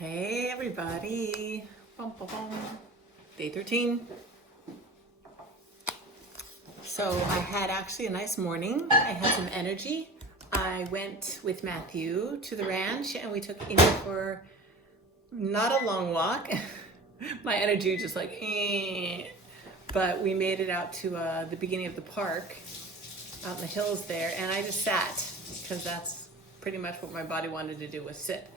Hey everybody. Bum, bum, bum. Day 13. So I had actually a nice morning. I had some energy. I went with Matthew to the ranch and we took Indy for not a long walk. My energy was just like, eh. But we made it out to the beginning of the park, out in the hills there, and I just sat because that's pretty much what my body wanted to do, was sit.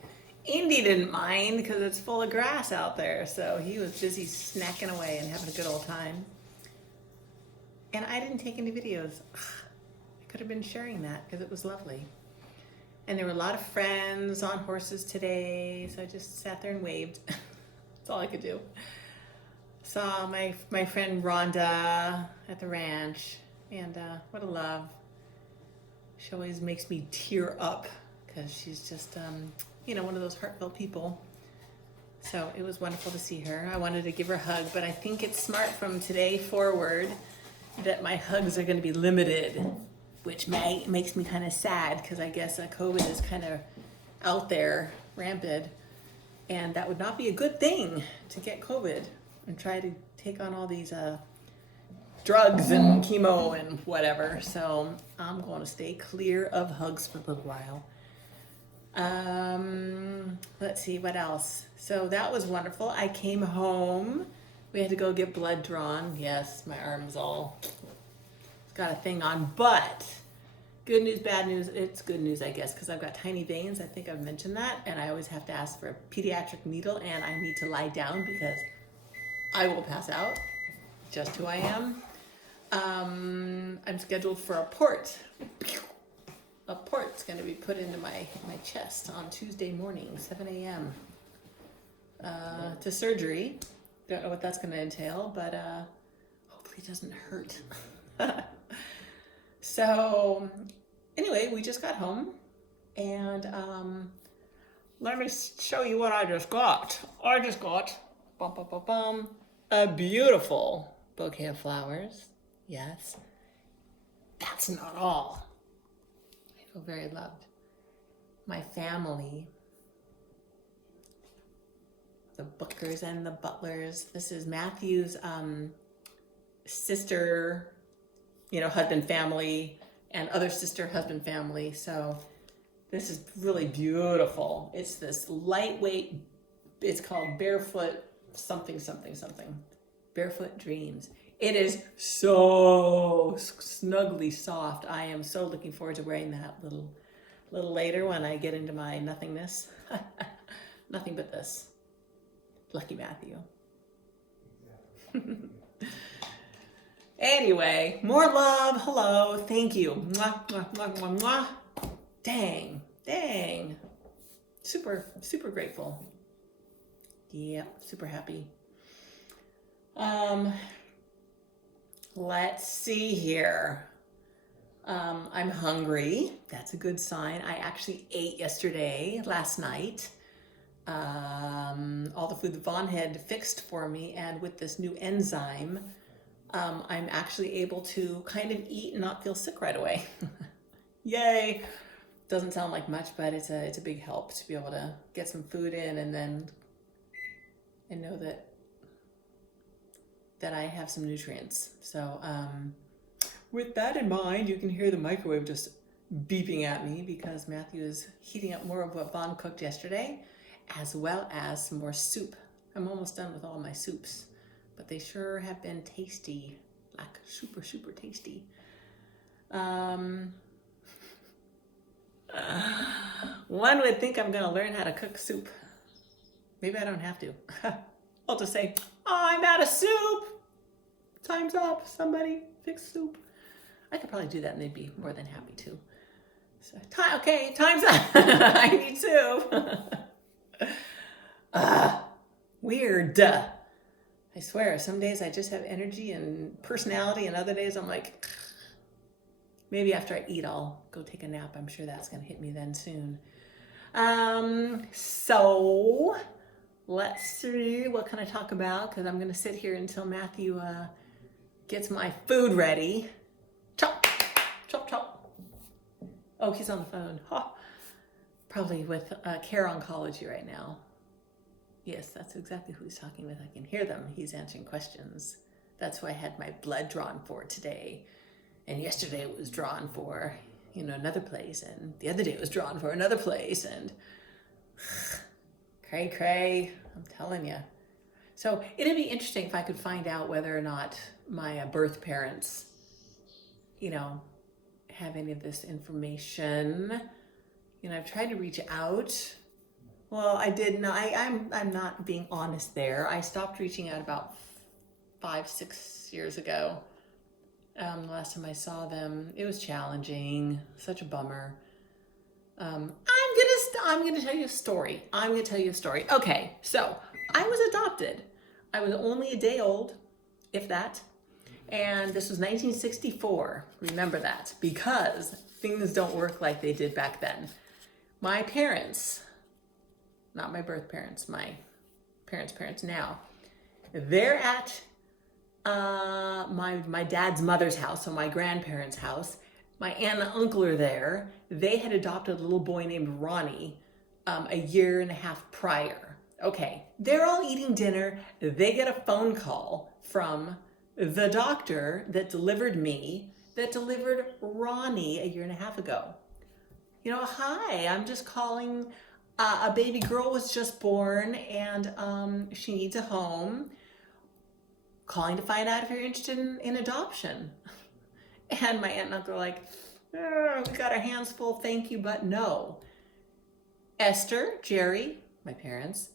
Indy didn't mind because it's full of grass out there, so he was busy snacking away and having a good old time. And I didn't take any videos. I could have been sharing that because it was lovely. And there were a lot of friends on horses today, so I just sat there and waved. That's all I could do. Saw my friend Rhonda at the ranch, and what a love. She always makes me tear up because she's just, one of those heartfelt people. So it was wonderful to see her. I wanted to give her a hug, but I think it's smart from today forward that my hugs are going to be limited, which makes me kind of sad because I guess COVID is kind of out there, rampant, and that would not be a good thing to get COVID and try to take on all these drugs and chemo and whatever. So I'm going to stay clear of hugs for a little while. Let's see what else. So that was wonderful. I came home. We had to go get blood drawn. Yes, my arm's all got a thing on, but good news, bad news. It's good news, I guess, because I've got tiny veins. I think I've mentioned that, and I always have to ask for a pediatric needle, and I need to lie down because I will pass out. Just who I am. I'm scheduled for a port. A port's going to be put into my chest on Tuesday morning, 7 a.m. To surgery. Don't know what that's going to entail, but hopefully it doesn't hurt. So anyway, we just got home, and let me show you what I just got. A beautiful bouquet of flowers. Yes. That's not all. I feel very loved. My family, the Bookers and the Butlers. This is Matthew's sister, husband family, and other sister husband family. So this is really beautiful. It's this lightweight, it's called Barefoot something. Barefoot Dreams. It is so snugly soft. I am so looking forward to wearing that little later when I get into my nothingness. Nothing but this. Lucky Matthew. Anyway, more love. Hello. Thank you. Mwah, mwah, mwah, mwah, mwah. Dang. Super grateful. Yeah, super happy. Let's see here. I'm hungry. That's a good sign. I actually ate last night. All the food that Vaughn had fixed for me, and with this new enzyme, I'm actually able to kind of eat and not feel sick right away. Yay! Doesn't sound like much, but it's a big help to be able to get some food in and know that I have some nutrients. So with that in mind, you can hear the microwave just beeping at me because Matthew is heating up more of what Vaughn cooked yesterday, as well as some more soup. I'm almost done with all my soups, but they sure have been tasty, like super tasty. One would think I'm gonna learn how to cook soup. Maybe I don't have to. I'll just say, I'm out of soup. Time's up. Somebody fix soup. I could probably do that and they'd be more than happy to. So, time's up. I need soup. Weird. I swear, some days I just have energy and personality, and other days I'm like, maybe after I eat, I'll go take a nap. I'm sure that's going to hit me then soon. So let's see, what can I talk about? Because I'm going to sit here until Matthew gets my food ready. Chop. Oh, he's on the phone. Huh. Probably with Care Oncology right now. Yes, that's exactly who he's talking with. I can hear them. He's answering questions. That's who I had my blood drawn for today. And yesterday it was drawn for, another place. And the other day it was drawn for another place. And cray cray, I'm telling you. So it'd be interesting if I could find out whether or not my birth parents, have any of this information. I've tried to reach out. Well, I did not. I'm not being honest there. I stopped reaching out about 5-6 years ago. The last time I saw them, it was challenging. Such a bummer. I'm gonna tell you a story. Okay, so I was adopted. I was only a day old, if that. And this was 1964. Remember that, because things don't work like they did back then. My parents, not my birth parents, my parents' now, they're at my dad's mother's house, so my grandparents' house. My aunt and uncle are there. They had adopted a little boy named Ronnie a year and a half prior. Okay, they're all eating dinner. They get a phone call from the doctor that delivered Ronnie a year and a half ago. Hi, I'm just calling. A baby girl was just born and she needs a home. Calling to find out if you're interested in adoption. And my aunt and uncle are like, we got our hands full, thank you, but no. Esther, Jerry, my parents,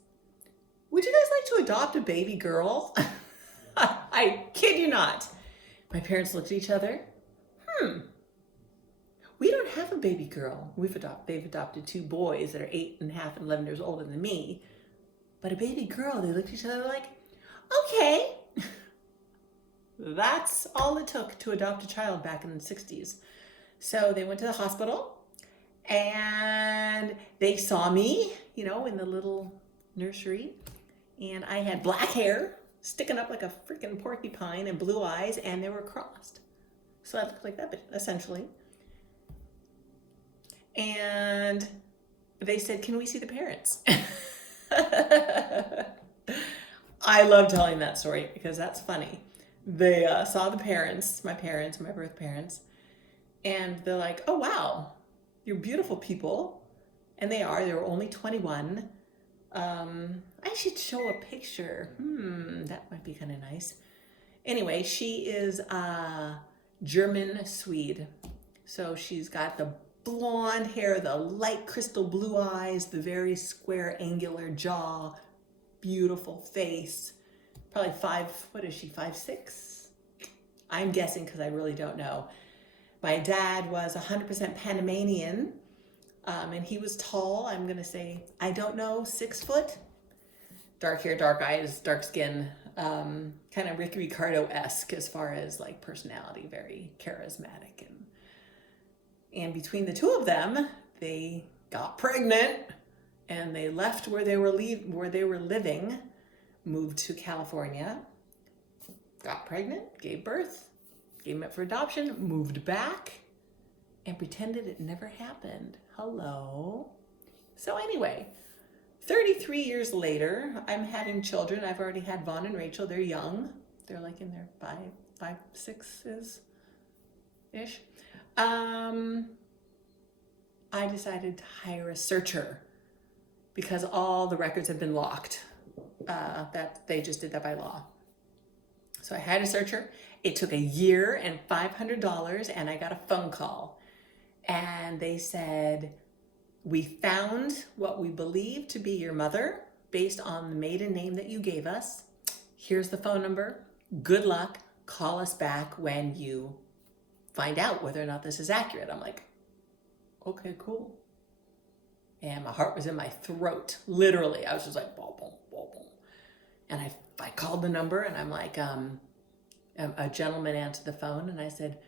would you guys like to adopt a baby girl? I kid you not. My parents looked at each other. We don't have a baby girl. They've adopted 2 boys that are 8.5 and 11 years older than me. But a baby girl, they looked at each other like, okay. That's all it took to adopt a child back in the 60s. So they went to the hospital and they saw me, in the little nursery. And I had black hair sticking up like a freaking porcupine and blue eyes, and they were crossed. So I looked like that, essentially. And they said, can we see the parents? I love telling that story because that's funny. They saw the parents, my birth parents, and they're like, oh, wow, you're beautiful people. And they were only 21. I should show a picture. That might be kind of nice. Anyway, she is German Swede. So she's got the blonde hair, the light crystal blue eyes, the very square angular jaw, beautiful face. Probably 5'6"? I'm guessing because I really don't know. My dad was 100% Panamanian, and he was tall. I'm going to say, I don't know, 6 foot. Dark hair, dark eyes, dark skin, kind of Ricky Ricardo-esque as far as like personality, very charismatic. And between the 2 of them, they got pregnant and they left where they were living, moved to California, got pregnant, gave birth, gave him up for adoption, moved back, and pretended it never happened. Hello. So anyway, 33 years later, I'm having children. I've already had Vaughn and Rachel. They're young. They're like in their 5, 6-ish. I decided to hire a searcher because all the records had been locked. That they just did that by law. So I hired a searcher. It took a year and $500, and I got a phone call. And they said, we found what we believe to be your mother based on the maiden name that you gave us. Here's the phone number. Good luck. Call us back when you find out whether or not this is accurate. I'm like, okay, cool. And my heart was in my throat. Literally, I was just like, boom, boom, boom, boom. And I called the number, and I'm like, a gentleman answered the phone, and I said,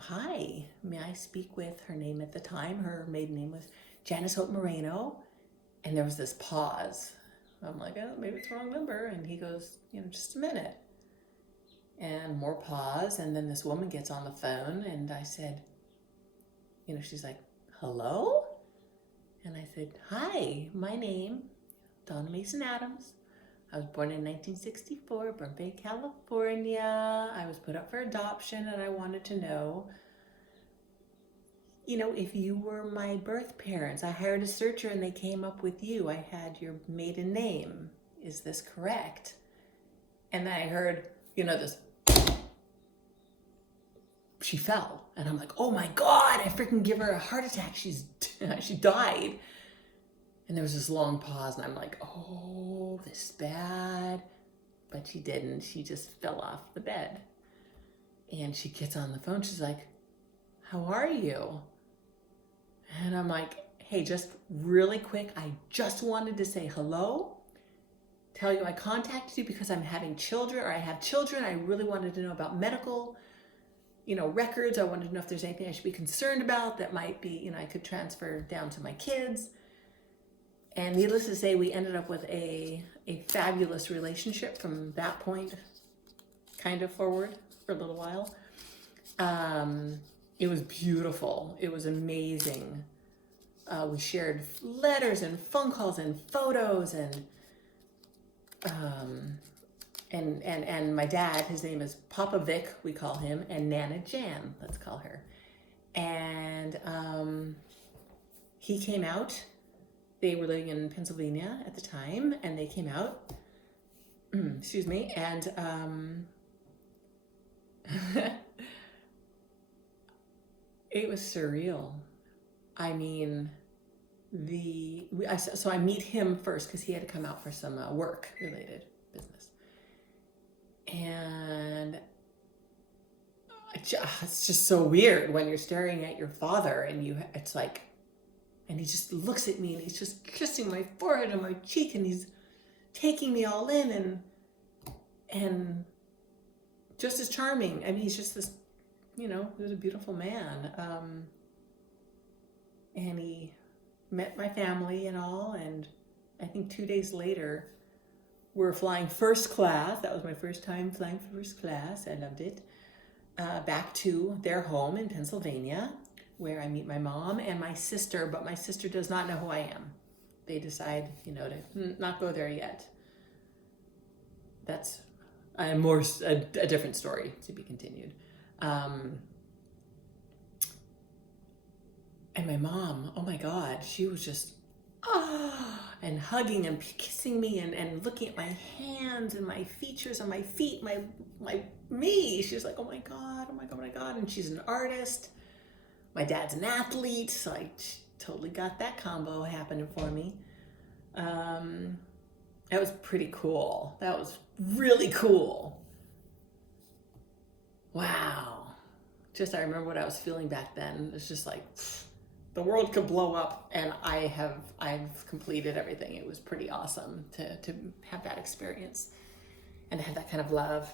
hi, may I speak with her name at the time? Her maiden name was Janice Hope Moreno. And there was this pause. I'm like, oh, maybe it's the wrong number. And he goes, just a minute. And more pause. And then this woman gets on the phone, and I said, she's like, hello? And I said, hi, my name, Donna Mason Adams. I was born in 1964, Burnt Bay, California. I was put up for adoption, and I wanted to know, if you were my birth parents. I hired a searcher and they came up with you. I had your maiden name. Is this correct? And then I heard, this, she fell. And I'm like, oh my God, I freaking give her a heart attack. She died. And there was this long pause, and I'm like, oh, this is bad. But she didn't. She just fell off the bed. And she gets on the phone. She's like, how are you? And I'm like, hey, just really quick, I just wanted to say hello, tell you I contacted you because I'm having children, or I have children. I really wanted to know about medical, records. I wanted to know if there's anything I should be concerned about that might be, I could transfer down to my kids. And needless to say, we ended up with a fabulous relationship from that point kind of forward for a little while. It was beautiful. It was amazing. We shared letters and phone calls and photos and my dad, his name is Papa Vic, we call him, and Nana Jan, let's call her. And he came out. They were living in Pennsylvania at the time, and they came out. Excuse me. And it was surreal. I mean, so I meet him first because he had to come out for some work-related business. And it's just so weird when you're staring at your father and it's like, and he just looks at me and he's just kissing my forehead and my cheek and he's taking me all in and just as charming. I mean, he's just this, he was a beautiful man. And he met my family and all. And I think 2 days later, we're flying first class. That was my first time flying first class. I loved it. Back to their home in Pennsylvania, where I meet my mom and my sister, but my sister does not know who I am. They decide, to not go there yet. That's a different story to be continued. And my mom, oh my God, she was just, and hugging and kissing me and looking at my hands and my features and my feet, me. She was like, oh my God, oh my God, oh my God. And she's an artist. My dad's an athlete, so I totally got that combo happening for me. That was pretty cool. That was really cool. Wow. I remember what I was feeling back then. It's just like, the world could blow up, and I've completed everything. It was pretty awesome to have that experience and to have that kind of love.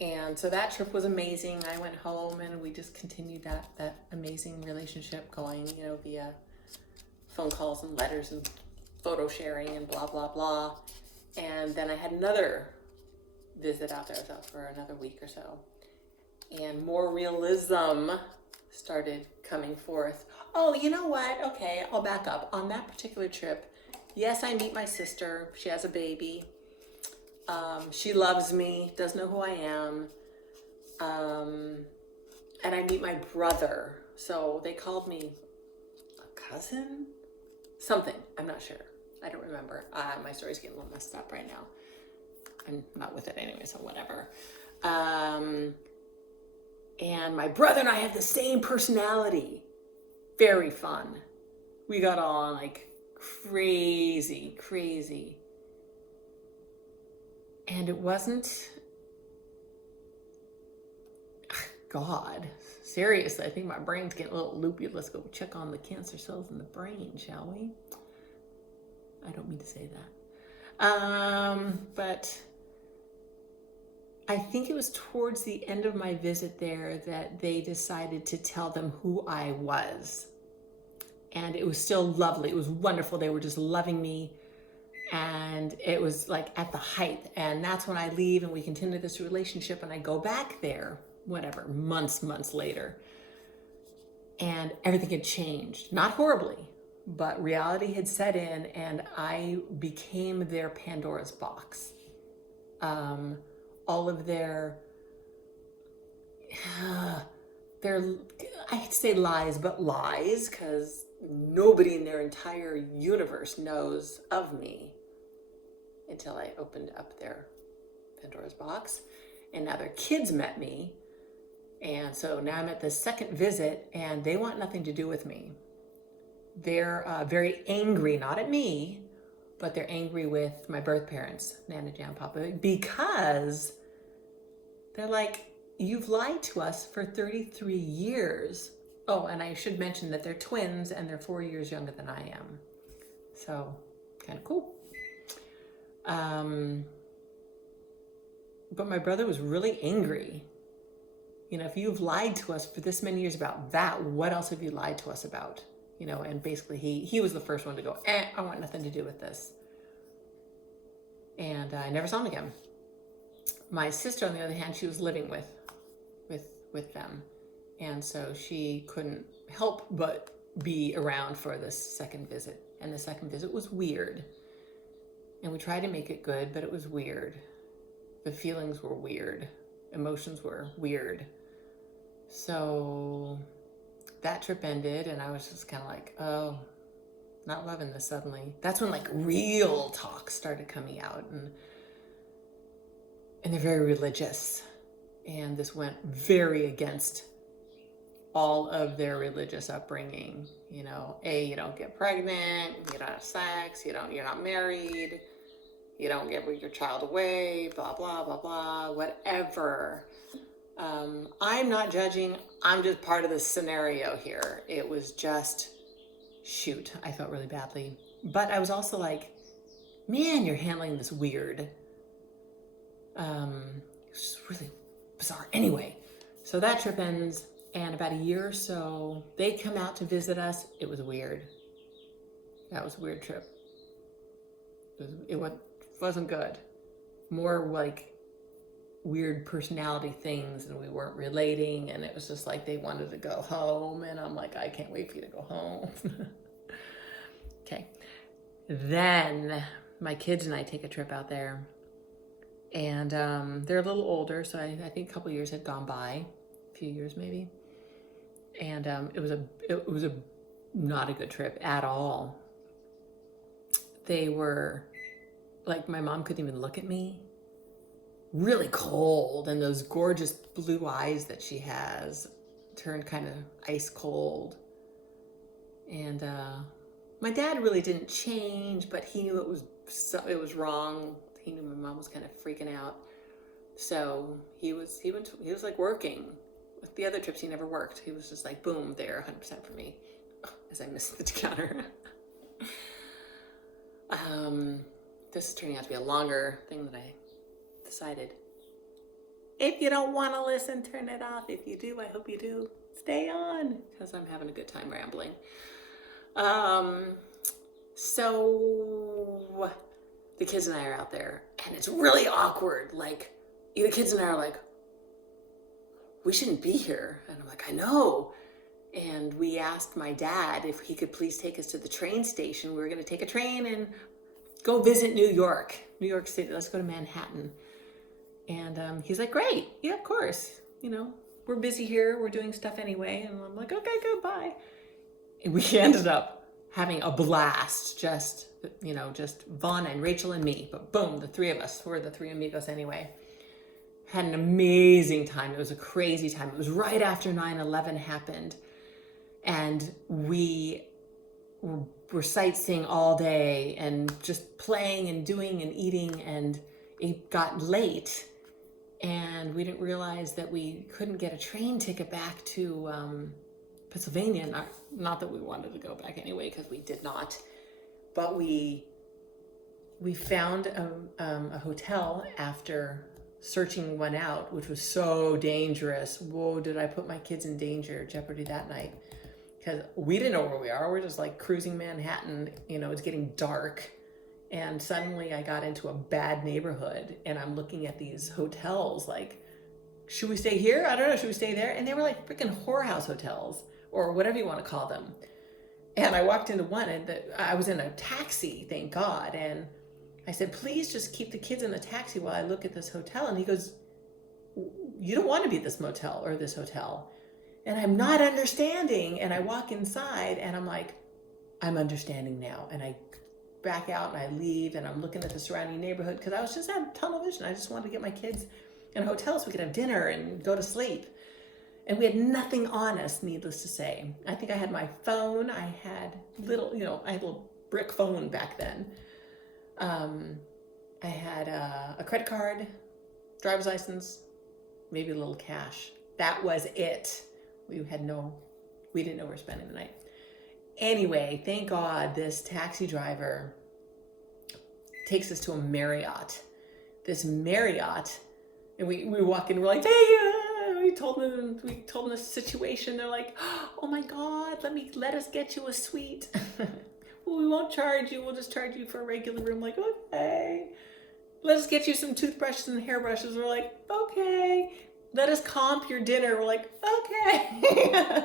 And so that trip was amazing. I went home and we just continued that amazing relationship going, via phone calls and letters and photo sharing and blah, blah, blah. And then I had another visit out there. I was out for another week or so. And more realism started coming forth. Oh, you know what? Okay, I'll back up. On that particular trip, yes, I meet my sister. She has a baby. She loves me, doesn't know who I am. And I meet my brother. So they called me a cousin? Something. I'm not sure. I don't remember. My story's getting a little messed up right now. I'm not with it anyway, so whatever. And my brother and I have the same personality. Very fun. We got on like crazy. And it wasn't, God, seriously, I think my brain's getting a little loopy. Let's go check on the cancer cells in the brain, shall we? I don't mean to say that. But I think it was towards the end of my visit there that they decided to tell them who I was. And it was still lovely. It was wonderful. They were just loving me. And it was like at the height. And that's when I leave and we continue this relationship and I go back there, whatever, months later. And everything had changed. Not horribly, but reality had set in and I became their Pandora's box. All of their I hate to say lies, but lies, because nobody in their entire universe knows of me until I opened up their Pandora's box. And now their kids met me. And so now I'm at the second visit and they want nothing to do with me. They're very angry, not at me, but they're angry with my birth parents, Nana, Jan, Papa, because they're like, you've lied to us for 33 years. Oh, and I should mention that they're twins and they're 4 years younger than I am. So, kind of cool. But my brother was really angry. You know, if you've lied to us for this many years about that, what else have you lied to us about? You know, and basically he was the first one to go, I want nothing to do with this. And I never saw him again. My sister, on the other hand, she was living with them. And so she couldn't help but be around for this second visit. And the second visit was weird. And we tried to make it good, but it was weird. The feelings were weird. Emotions were weird. So that trip ended and I was just kind of like, oh, not loving this suddenly. That's when like real talk started coming out, and they're very religious. And this went very against all of their religious upbringing. You know, you don't get pregnant, you don't have sex, you're not married, you don't give your child away, blah, blah, blah, blah, whatever. I'm not judging. I'm just part of the scenario here. It was just, shoot, I felt really badly. But I was also like, man, you're handling this weird. It was really bizarre. Anyway, so that trip ends, and about a year or so, they come out to visit us. It was weird. That was a weird trip. It wasn't good. More like weird personality things, and we weren't relating, and it was just like they wanted to go home, and I'm like, I can't wait for you to go home. Okay. Then my kids and I take a trip out there, and they're a little older, so I think a couple years had gone by, a few years maybe, and it was a not a good trip at all. They were like, my mom couldn't even look at me. Really cold, and those gorgeous blue eyes that she has turned kind of ice cold. And my dad really didn't change, but he knew it was wrong. He knew my mom was kind of freaking out, so he was like working. With the other trips, he never worked. He was just like, boom, there, 100% for me. As I missed the counter. This is turning out to be a longer thing than I decided. If you don't want to listen, turn it off. If you do, I hope you do. Stay on, because I'm having a good time rambling. So the kids and I are out there, and it's really awkward. Like, the kids and I are like, we shouldn't be here. And I'm like, I know. And we asked my dad if he could please take us to the train station. We were going to take a train and go visit New York City. Let's go to Manhattan. And he's like, great. Yeah, of course. You know, we're busy here. We're doing stuff anyway. And I'm like, okay, goodbye. And we ended up having a blast. Just Vaughn and Rachel and me. But boom, the three of us. We're the three amigos anyway. Had an amazing time. It was a crazy time. It was right after 9/11 happened. And we were sightseeing all day and just playing and doing and eating, and it got late and we didn't realize that we couldn't get a train ticket back to Pennsylvania. Not that we wanted to go back anyway, because we did not, but we found a hotel after searching one out, which was so dangerous. Whoa, did I put my kids in jeopardy that night? Because we didn't know where we are. We're just like cruising Manhattan. You know, it's getting dark. And suddenly I got into a bad neighborhood, and I'm looking at these hotels like, should we stay here? I don't know. Should we stay there? And they were like freaking whorehouse hotels, or whatever you want to call them. And I walked into one, and I was in a taxi, thank God. And I said, please just keep the kids in the taxi while I look at this hotel. And he goes, you don't want to be at this motel or this hotel. And I'm not understanding. And I walk inside and I'm like, I'm understanding now. And I back out and I leave, and I'm looking at the surrounding neighborhood because I was just on tunnel vision. I just wanted to get my kids in a hotel so we could have dinner and go to sleep. And we had nothing on us, needless to say. I think I had my phone. I had I had a little brick phone back then. I had a credit card, driver's license, maybe a little cash. That was it. We didn't know we were spending the night. Anyway, thank God this taxi driver takes us to a Marriott. This Marriott, and we walk in, we're like, hey, we told them the situation. They're like, oh my God, let us get you a suite. Well, we won't charge you. We'll just charge you for a regular room. Like, okay. Let us get you some toothbrushes and hairbrushes. We're like, okay. Let us comp your dinner. We're like, okay.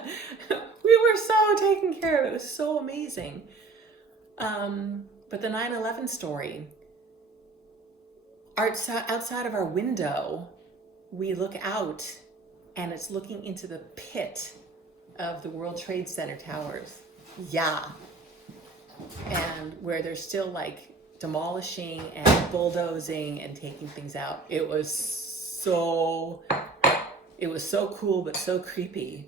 We were so taken care of. It was so amazing. But the 9/11 story, outside of our window, we look out and it's looking into the pit of the World Trade Center towers. Yeah. And where they're still like demolishing and bulldozing and taking things out. It was so cool, but so creepy.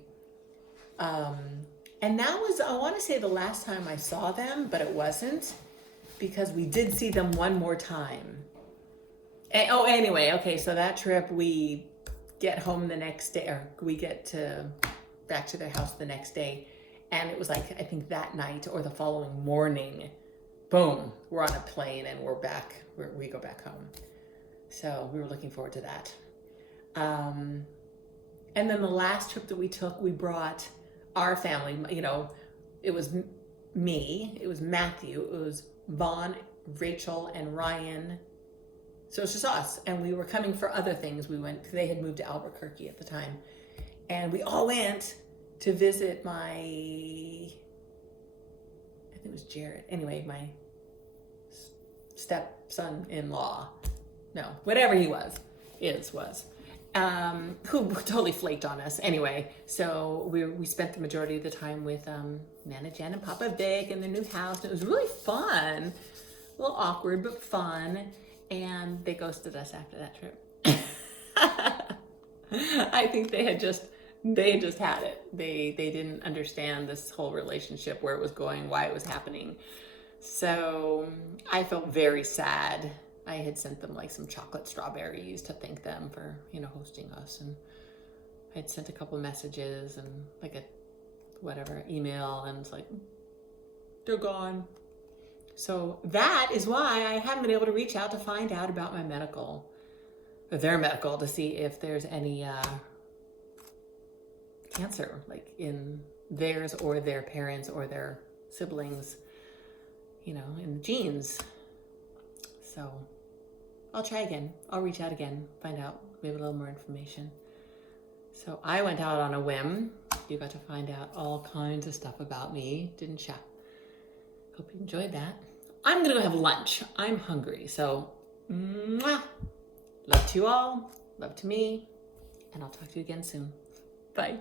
And that was, I want to say, the last time I saw them, but it wasn't, because we did see them one more time. Anyway, okay, so that trip, we get home the next day, or we get back to their house the next day, and it was like, I think that night or the following morning, boom, we're on a plane and we're back, we go back home. So we were looking forward to that. And then the last trip that we took, we brought our family. It was me, it was Matthew, it was Vaughn, Rachel, and Ryan. So it's just us, and we were coming for other things. They had moved to Albuquerque at the time, and we all went to visit I think it was Jared. Anyway, my stepson-in-law, no, whatever he was, who totally flaked on us. Anyway, so we spent the majority of the time with Nana Jen and Papa Vic in their new house. And it was really fun, a little awkward, but fun. And they ghosted us after that trip. I think they had just had it. They didn't understand this whole relationship, where it was going, why it was happening. So I felt very sad. I had sent them like some chocolate strawberries to thank them for, hosting us. And I had sent a couple messages and like a email, and it's like, they're gone. So that is why I haven't been able to reach out to find out about their medical, to see if there's any cancer, like in theirs or their parents or their siblings, in the genes. So I'll try again. I'll reach out again, find out maybe a little more information. So I went out on a whim. You got to find out all kinds of stuff about me, didn't you? Hope you enjoyed that. I'm gonna go have lunch. I'm hungry. So, mwah. Love to you all. Love to me. And I'll talk to you again soon. Bye.